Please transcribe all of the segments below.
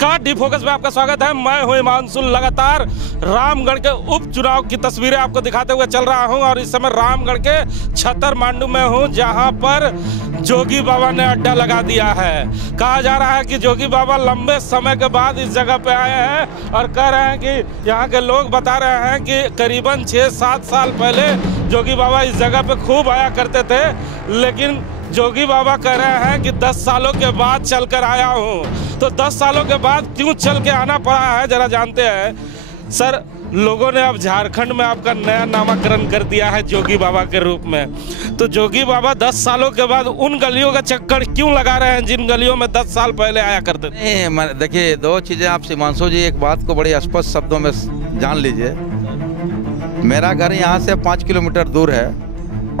नमस्कार, D focus में आपका स्वागत है। मैं हूं हिमांशु। लगातार रामगढ़ के उपचुनाव की तस्वीरें आपको दिखाते हुए चल रहा हूं और इस समय रामगढ़ के छतर मांडू में हूं, जहां पर जोगी बाबा ने अड्डा लगा दिया है। कहा जा रहा है कि जोगी बाबा लंबे समय के बाद इस जगह पे आए हैं और कह रहे हैं कि यहाँ के लोग बता रहे हैं कि करीबन 6-7 साल पहले जोगी बाबा इस जगह पे खूब आया करते थे, लेकिन जोगी बाबा कह रहे हैं कि 10 सालों के बाद चलकर आया हूं। तो 10 सालों के बाद क्यों चल के आना पड़ा है, जरा जानते हैं। सर, लोगों ने अब झारखंड में आपका नया नामकरण कर दिया है जोगी बाबा के रूप में। तो जोगी बाबा 10 सालों के बाद उन गलियों का चक्कर क्यों लगा रहे हैं जिन गलियों में 10 साल पहले आया करते थे? नहीं, देखिए, दो चीज़ें आप हिमांशु जी एक बात को बड़े स्पष्ट शब्दों में जान लीजिए। मेरा घर यहाँ से 5 किलोमीटर दूर है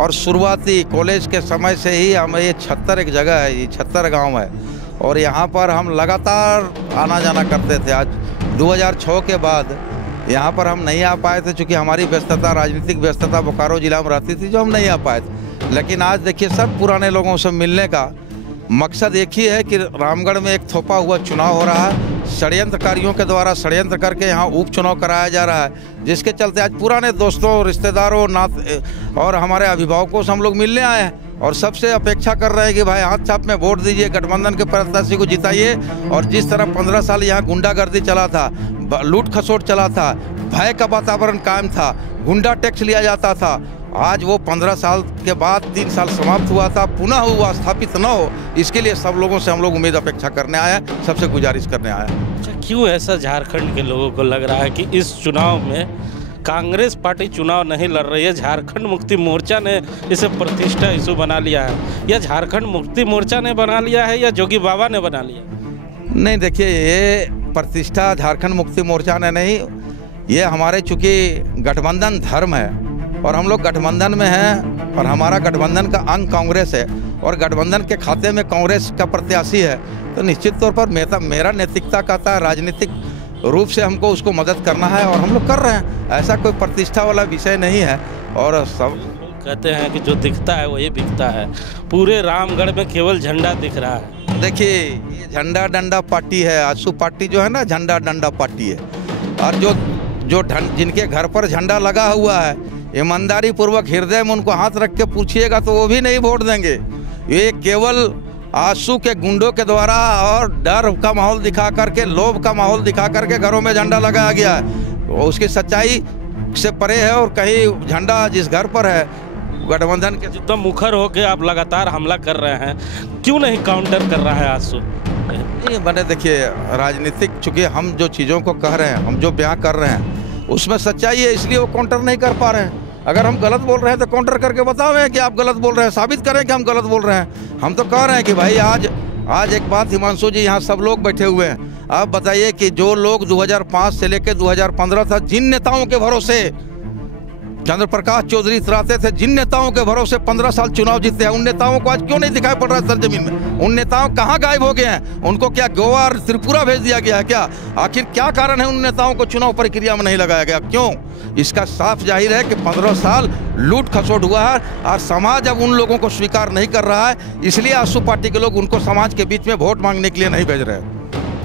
और शुरुआती कॉलेज के समय से ही हम ये छत्तर एक जगह है, ये छत्तर गांव है और यहाँ पर हम लगातार आना जाना करते थे। आज 2006 के बाद यहाँ पर हम नहीं आ पाए थे, चूँकि हमारी व्यस्तता, राजनीतिक व्यस्तता बोकारो जिला में रहती थी, जो हम नहीं आ पाए थे। लेकिन आज देखिए, सब पुराने लोगों से मिलने का मकसद एक ही है कि रामगढ़ में एक थोपा हुआ चुनाव हो रहा है, षड्यंत्रकारियों के द्वारा षड्यंत्र करके यहाँ उपचुनाव कराया जा रहा है, जिसके चलते आज पुराने दोस्तों, रिश्तेदारों, नात और हमारे अभिभावकों से हम लोग मिलने आए हैं और सबसे अपेक्षा कर रहे हैं कि भाई हाथ छाप में वोट दीजिए, गठबंधन के प्रत्याशी को जिताइए। और जिस तरह 15 साल यहाँ गुंडागर्दी चला था, लूट खसोट चला था, भय का वातावरण कायम था, गुंडा टैक्स लिया जाता था, आज वो 15 साल के बाद 3 साल समाप्त हुआ था, पुनः हुआ स्थापित न हो, इसके लिए सब लोगों से हम लोग उम्मीद अपेक्षा करने आए हैं, सबसे गुजारिश करने आए हैं। अच्छा, क्यों ऐसा झारखंड के लोगों को लग रहा है कि इस चुनाव में कांग्रेस पार्टी चुनाव नहीं लड़ रही है, झारखंड मुक्ति मोर्चा ने इसे प्रतिष्ठा इशू बना लिया है? या झारखंड मुक्ति मोर्चा ने बना लिया है या जोगी बाबा ने बना लिया? नहीं, देखिए, ये प्रतिष्ठा झारखंड मुक्ति मोर्चा ने नहीं, ये हमारे चूँकि गठबंधन धर्म है और हम लोग गठबंधन में हैं और हमारा गठबंधन का अंग कांग्रेस है और गठबंधन के खाते में कांग्रेस का प्रत्याशी है, तो निश्चित तौर पर मेरा नैतिकता कहता है राजनीतिक रूप से हमको उसको मदद करना है और हम लोग कर रहे हैं। ऐसा कोई प्रतिष्ठा वाला विषय नहीं है। और सब कहते हैं कि जो दिखता है वही बिकता है। पूरे रामगढ़ में केवल झंडा दिख रहा है। देखिए, ये झंडा डंडा पार्टी है, आजसू पार्टी जो है ना, झंडा डंडा पार्टी है। और जो जिनके घर पर झंडा लगा हुआ है, ईमानदारी पूर्वक हृदय में उनको हाथ रख के पूछिएगा तो वो भी नहीं वोट देंगे। ये केवल आंसू के गुंडों के द्वारा और डर का माहौल दिखा करके, लोभ का माहौल दिखा करके घरों में झंडा लगाया गया है। तो उसकी सच्चाई से परे है और कहीं झंडा जिस घर पर है गठबंधन के, जितना मुखर होकर आप लगातार हमला कर रहे हैं, क्यों नहीं काउंटर कर रहा है आंसू? ये बने, देखिए, राजनीतिक चूँकि हम जो चीज़ों को कह रहे हैं, हम जो बयां कर रहे हैं उसमें सच्चाई है, इसलिए वो काउंटर नहीं कर पा रहे हैं। अगर हम गलत बोल रहे हैं तो काउंटर करके बतावें कि आप गलत बोल रहे हैं, साबित करें कि हम गलत बोल रहे हैं। हम तो कह रहे हैं कि भाई आज एक बात, हिमांशु जी, यहाँ सब लोग बैठे हुए हैं, आप बताइए कि जो लोग 2005 से लेकर 2015 तक जिन नेताओं के भरोसे चंद्र प्रकाश चौधरी इतराते थे, जिन नेताओं के भरोसे 15 साल चुनाव जीते हैं, उन नेताओं को आज क्यों नहीं दिखाई पड़ रहा है सरजमीन में? उन नेताओं कहाँ गायब हो गए हैं? उनको क्या गोवा और त्रिपुरा भेज दिया गया है क्या? आखिर क्या कारण है उन नेताओं को चुनाव प्रक्रिया में नहीं लगाया गया? क्यों? इसका साफ जाहिर है कि 15 साल लूट खसोट हुआ है और समाज अब उन लोगों को स्वीकार नहीं कर रहा है, इसलिए आंसू पार्टी के लोग उनको समाज के बीच में वोट मांगने के लिए नहीं भेज रहे हैं।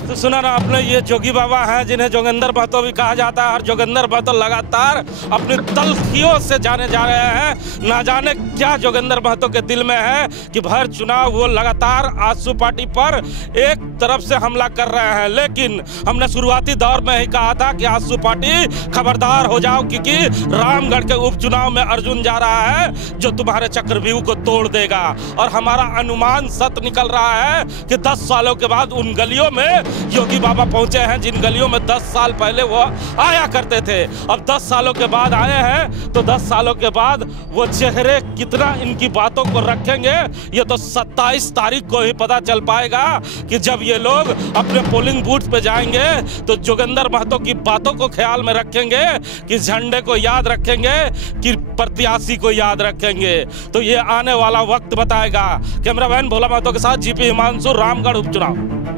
तो सुना ना आपने, ये जोगी बाबा हैं जिन्हें जोगिंदर महतो भी कहा जाता है और जोगिंदर महतो लगातार अपनी तल्खियों से जाने जा रहे हैं। ना जाने क्या जोगिंदर महतो के दिल में है कि भर चुनाव वो लगातार आंसू पार्टी पर एक तरफ से हमला कर रहे हैं। लेकिन हमने शुरुआती दौर में ही कहा था कि आंसू पार्टी खबरदार हो जाओ, क्योंकि रामगढ़ के उपचुनाव में अर्जुन जा रहा है जो तुम्हारे चक्रव्यूह को तोड़ देगा। और हमारा अनुमान सत्य निकल रहा है कि 10 सालों के बाद उन गलियों में योगी बाबा पहुंचे हैं जिन गलियों में 10 साल पहले वो आया करते थे। अब 10 सालों के बाद आए हैं तो 10 सालों के बाद वो चेहरे कितना इनकी बातों को रखेंगे, ये तो 27 तारीख को ही पता चल पाएगा कि जब ये लोग अपने पोलिंग बूथ पे जाएंगे तो जोगिंदर महतो की बातों को ख्याल में रखेंगे, कि झंडे को याद रखेंगे, कि प्रत्याशी को याद रखेंगे। तो ये आने वाला वक्त बताएगा। कैमरामैन भोला महतो के साथ जीपी हिमांशु, रामगढ़ उपचुनाव।